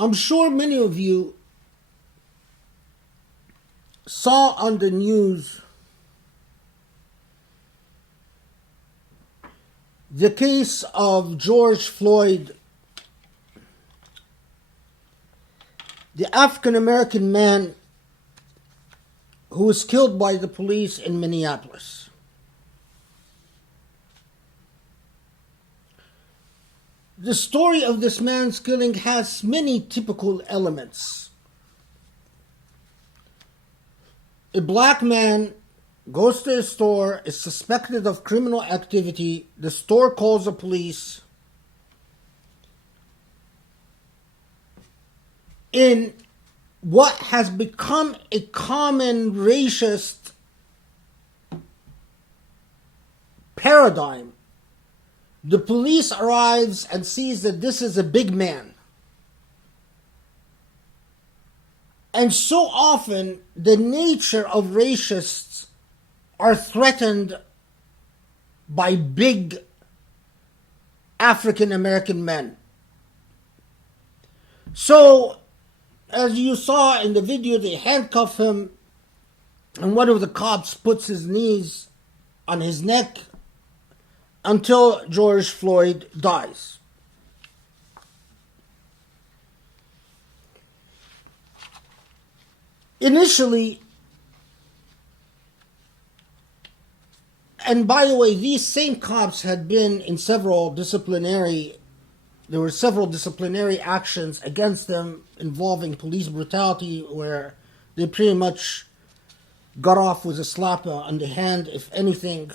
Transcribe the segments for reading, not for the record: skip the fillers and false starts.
I'm sure many of you saw on the news the case of George Floyd, the African American man who was killed by the police in Minneapolis. The story of this man's killing has many typical elements. A black man goes to a store, is suspected of criminal activity, the store calls the police. In what has become a common racist paradigm, the police arrives and sees that this is a big man. And so often, the nature of racists are threatened by big African American men. So, as you saw in the video, they handcuff him, and one of the cops puts his knees on his neck until George Floyd dies. Initially, and by the way, these same cops had been in there were several disciplinary actions against them involving police brutality, where they pretty much got off with a slap on the hand, if anything.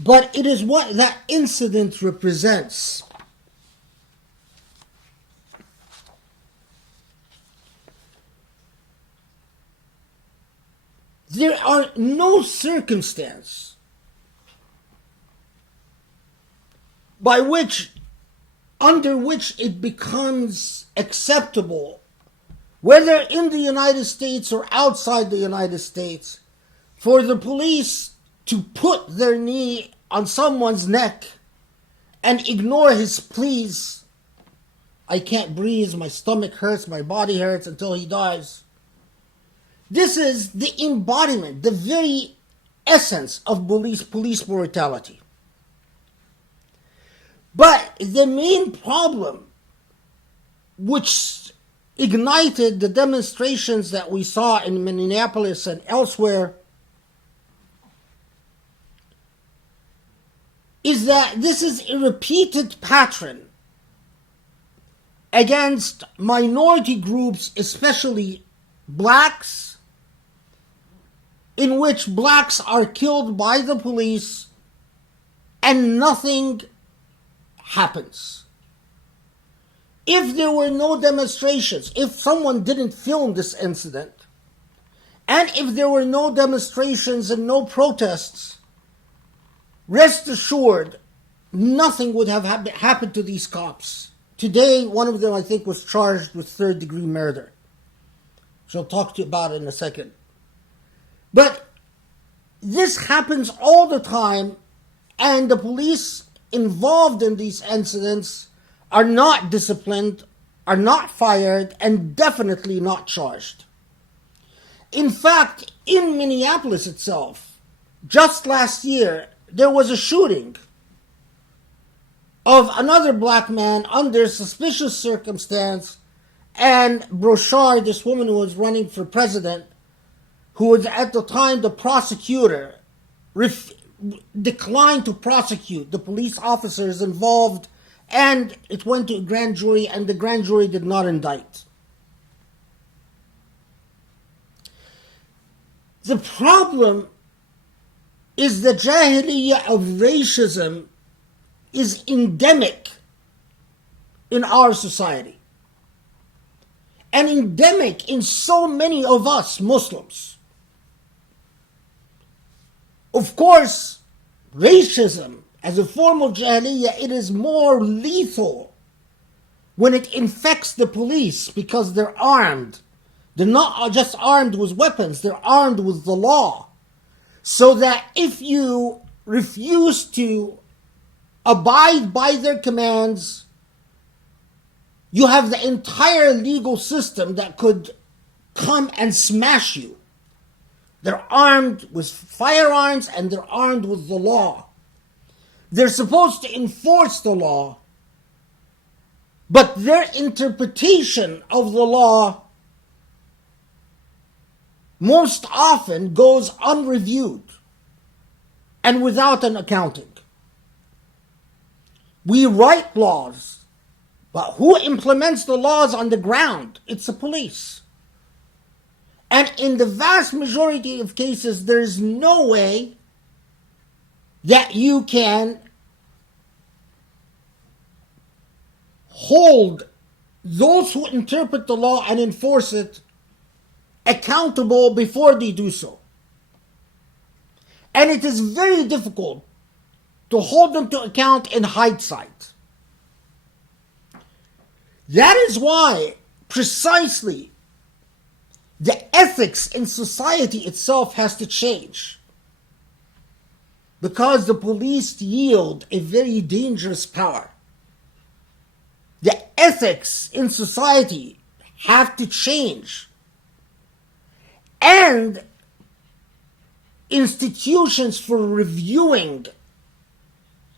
But it is what that incident represents. There are no circumstance under which it becomes acceptable, whether in the United States or outside the United States, for the police to put their knee on someone's neck and ignore his pleas. I can't breathe, my stomach hurts, my body hurts, until he dies. This is the embodiment, the very essence of police brutality. But the main problem, which ignited the demonstrations that we saw in Minneapolis and elsewhere, is that this is a repeated pattern against minority groups, especially blacks, in which blacks are killed by the police and nothing happens. If there were no demonstrations, if someone didn't film this incident, and if there were no demonstrations and no protests, rest assured, nothing would have happened to these cops. Today, one of them, I think, was charged with third-degree murder, which I'll talk to you about in a second. But this happens all the time, and the police involved in these incidents are not disciplined, are not fired, and definitely not charged. In fact, in Minneapolis itself, just last year, there was a shooting of another black man under suspicious circumstance, and Brochard, this woman who was running for president, who was at the time the prosecutor, declined to prosecute the police officers involved, and it went to a grand jury, and the grand jury did not indict. The problem is the Jahiliyya of racism is endemic in our society, and endemic in so many of us Muslims. Of course, racism as a form of Jahiliyya, it is more lethal when it infects the police because they're armed. They're not just armed with weapons, they're armed with the law. So that if you refuse to abide by their commands, You have the entire legal system that could come and smash you. They're armed with firearms and they're armed with the law. They're supposed to enforce the law, but their interpretation of the law most often goes unreviewed and without an accounting. We write laws, but who implements the laws on the ground? It's the police. And in the vast majority of cases, there's no way that you can hold those who interpret the law and enforce it accountable before they do so. And it is very difficult to hold them to account in hindsight. That is why, precisely, the ethics in society itself has to change. Because the police yield a very dangerous power. The ethics in society have to change. And institutions for reviewing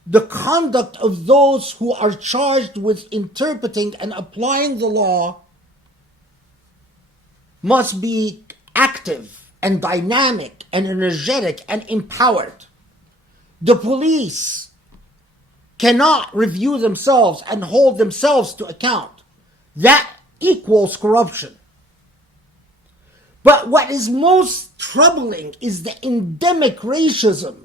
the conduct of those who are charged with interpreting and applying the law must be active and dynamic and energetic and empowered. The police cannot review themselves and hold themselves to account. That equals corruption. But what is most troubling is the endemic racism.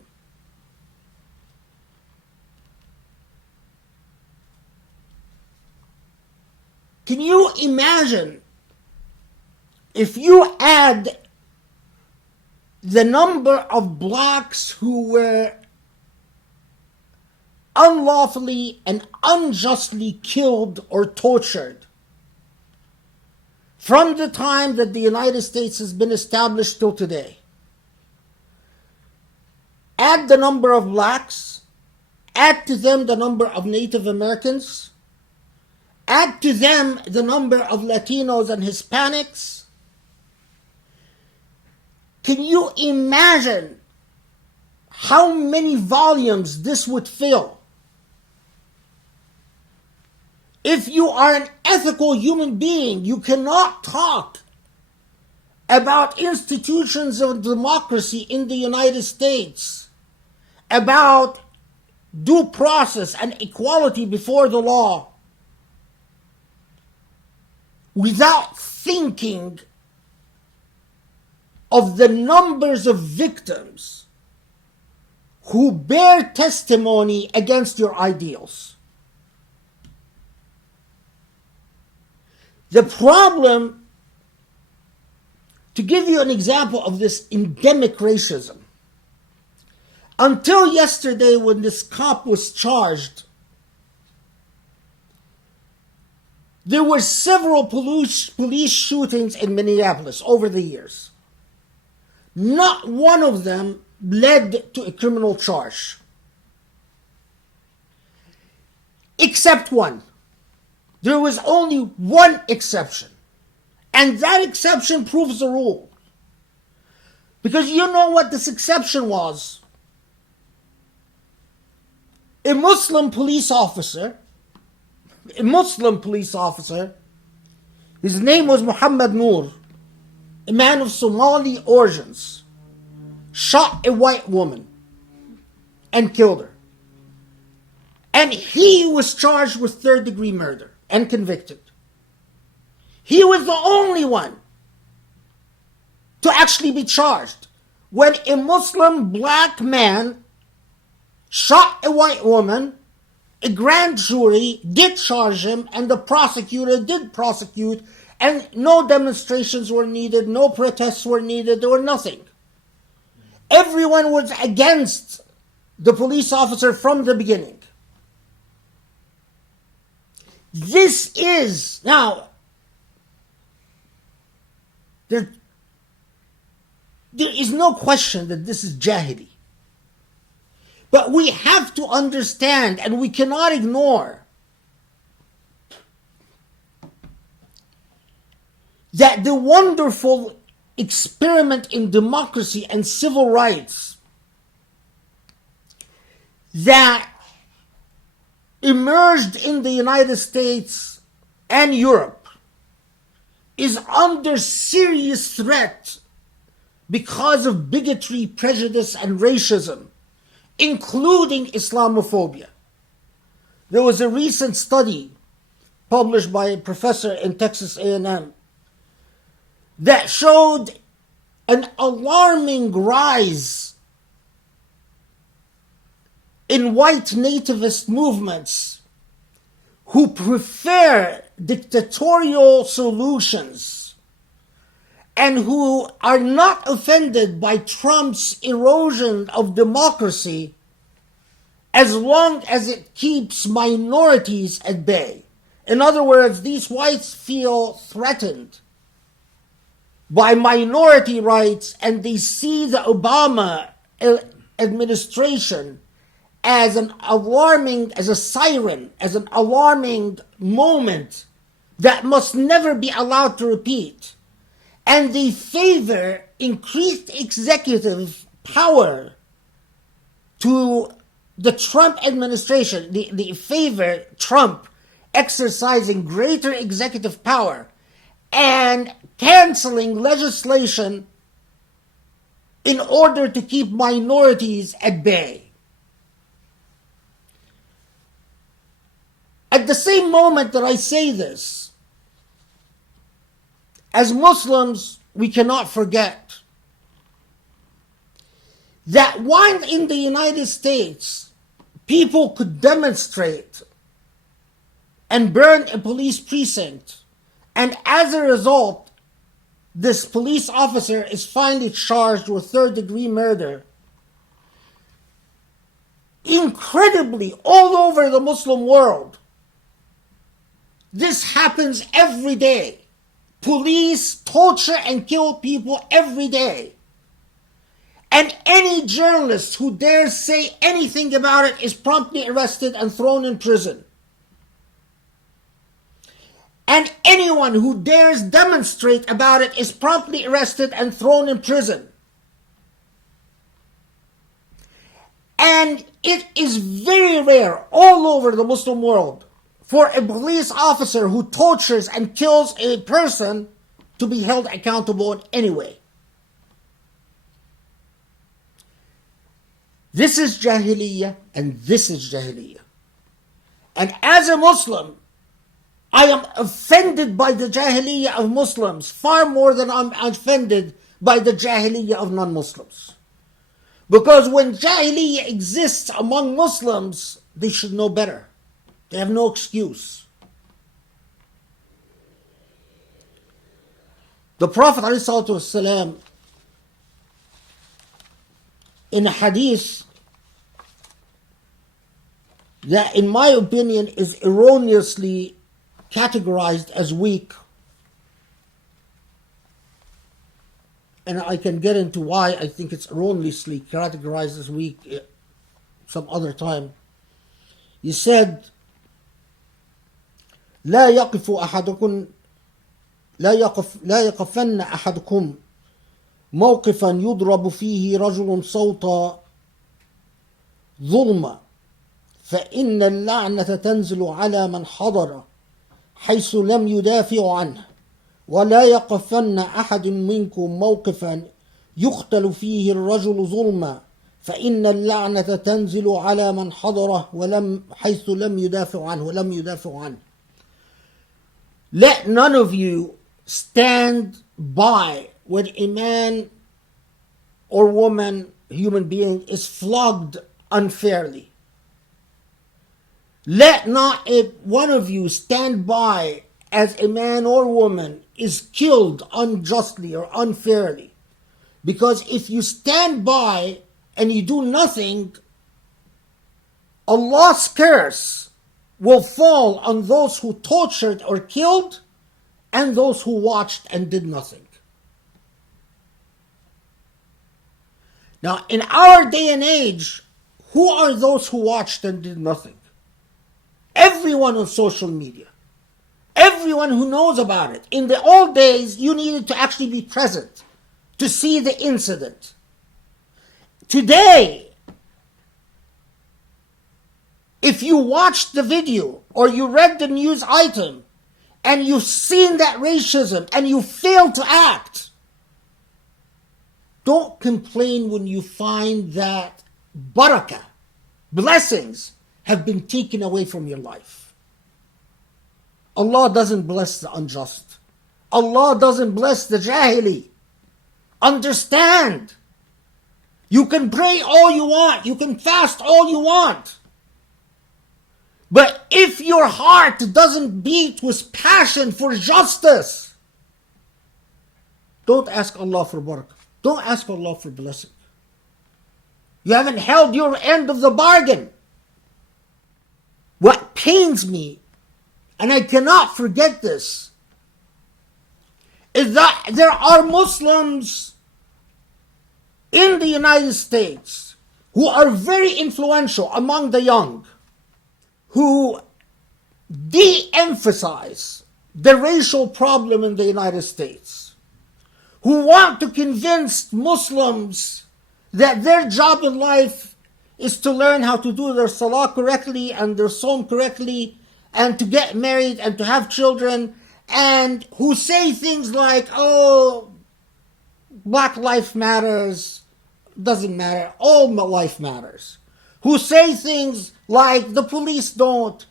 Can you imagine if you add the number of blacks who were unlawfully and unjustly killed or tortured from the time that the United States has been established till today? Add the number of blacks, add to them the number of Native Americans, add to them the number of Latinos and Hispanics. Can you imagine how many volumes this would fill? If you are an ethical human being, you cannot talk about institutions of democracy in the United States, about due process and equality before the law, without thinking of the numbers of victims who bear testimony against your ideals. The problem, to give you an example of this endemic racism, until yesterday when this cop was charged, there were several police shootings in Minneapolis over the years. Not one of them led to a criminal charge. Except one. There was only one exception. And that exception proves the rule. Because you know what this exception was? A Muslim police officer, his name was Muhammad Noor, a man of Somali origins, shot a white woman and killed her. And he was charged with third-degree murder and convicted. He was the only one to actually be charged. When a Muslim black man shot a white woman, a grand jury did charge him and the prosecutor did prosecute, and no demonstrations were needed, no protests were needed, there were nothing. Everyone was against the police officer from the beginning. This is, now, there is no question that this is Jahiliyya. But we have to understand, and we cannot ignore, that the wonderful experiment in democracy and civil rights that emerged in the United States and Europe is under serious threat because of bigotry, prejudice, and racism, including Islamophobia. There was a recent study published by a professor in Texas A&M that showed an alarming rise in white nativist movements who prefer dictatorial solutions and who are not offended by Trump's erosion of democracy as long as it keeps minorities at bay. In other words, these whites feel threatened by minority rights, and they see the Obama administration as an alarming, as a siren, as an alarming moment that must never be allowed to repeat. And they favor increased executive power to the Trump administration. They favor Trump exercising greater executive power and canceling legislation in order to keep minorities at bay. At the same moment that I say this, as Muslims, we cannot forget that while in the United States, people could demonstrate and burn a police precinct, and as a result, this police officer is finally charged with third-degree murder. Incredibly, all over the Muslim world, this happens every day. Police torture and kill people every day. And any journalist who dares say anything about it is promptly arrested and thrown in prison. And anyone who dares demonstrate about it is promptly arrested and thrown in prison. And it is very rare all over the Muslim world for a police officer who tortures and kills a person to be held accountable in any way. This is Jahiliyya and this is Jahiliyya. And as a Muslim, I am offended by the Jahiliyya of Muslims far more than I'm offended by the Jahiliyya of non-Muslims. Because when Jahiliyya exists among Muslims, they should know better. They have no excuse. The Prophet ﷺ, in a hadith that in my opinion is erroneously categorized as weak, and I can get into why I think it's erroneously categorized as weak some other time. He said, لا يقفن أحدكم موقفا يضرب فيه رجل صوت ظلم فإن اللعنة تنزل على من حضر حيث لم يدافع عنه ولا يقفن أحد منكم موقفا يقتل فيه الرجل ظلما فإن اللعنة تنزل على من حضره حيث لم يدافع عنه. Let none of you stand by when a man or woman, human being, is flogged unfairly. Let not one of you stand by as a man or woman is killed unjustly or unfairly. Because if you stand by and you do nothing, Allah's curse will fall on those who tortured or killed and those who watched and did nothing. Now, in our day and age, who are those who watched and did nothing? Everyone on social media. Everyone who knows about it. In the old days, you needed to actually be present to see the incident. Today, if you watched the video or you read the news item and you've seen that racism and you fail to act, don't complain when you find that barakah, blessings, have been taken away from your life. Allah doesn't bless the unjust. Allah doesn't bless the jahili. Understand. You can pray all you want. You can fast all you want. But if your heart doesn't beat with passion for justice, don't ask Allah for barakah. Don't ask Allah for blessing. You haven't held your end of the bargain. What pains me, and I cannot forget this, is that there are Muslims in the United States who are very influential among the young, who de-emphasize the racial problem in the United States, who want to convince Muslims that their job in life is to learn how to do their salah correctly and their sawm correctly and to get married and to have children, and who say things like, oh, black life matters, doesn't matter, all life matters. Who say things like the police don't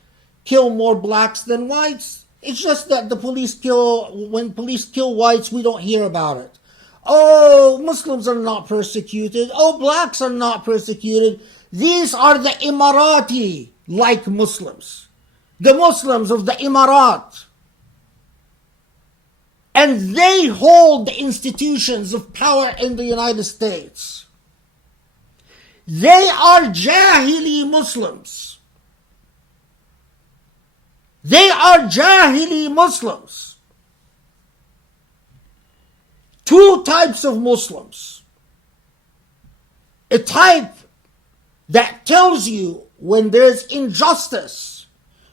kill more blacks than whites. It's just that when police kill whites, we don't hear about it. Oh, Muslims are not persecuted. Oh, blacks are not persecuted. These are the Emirati-like Muslims. The Muslims of the Emirat. And they hold the institutions of power in the United States. They are Jahili Muslims. They are Jahili Muslims. Two types of Muslims. A type that tells you when there's injustice,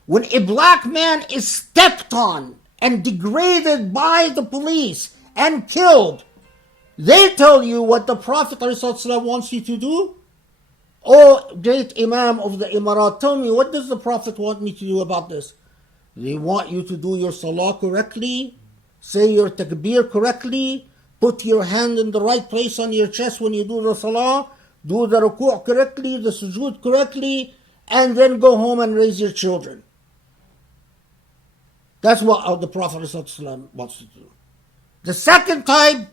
when a black man is stepped on and degraded by the police and killed, they tell you what the Prophet ﷺ wants you to do. Oh, great Imam of the Emirat, tell me, what does the Prophet want me to do about this? They want you to do your salah correctly, say your takbir correctly, put your hand in the right place on your chest when you do the salah, do the ruku' correctly, the sujood correctly, and then go home and raise your children. That's what the Prophet ﷺ wants to do. The second type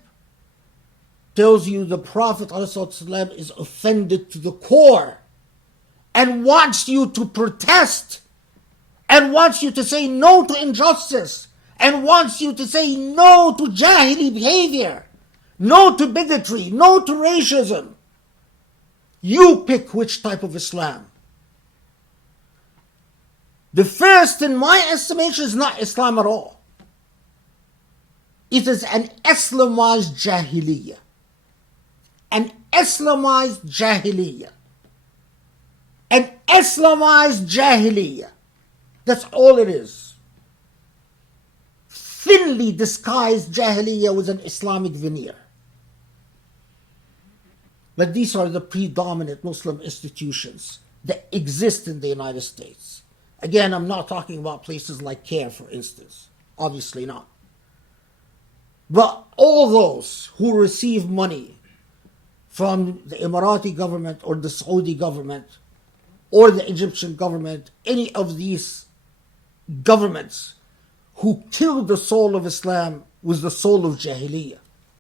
tells you the Prophet ﷺ is offended to the core and wants you to protest and wants you to say no to injustice and wants you to say no to jahili behavior, no to bigotry, no to racism. You pick which type of Islam. The first, in my estimation, is not Islam at all. It is an Islamized Jahiliyya. An Islamized Jahiliyya. An Islamized Jahiliyya. That's all it is. Thinly disguised Jahiliyya with an Islamic veneer. But these are the predominant Muslim institutions that exist in the United States. Again, I'm not talking about places like CARE, for instance. Obviously not. But all those who receive money from the Emirati government or the Saudi government or the Egyptian government, any of these governments who killed the soul of Islam with the soul of Jahiliyyah.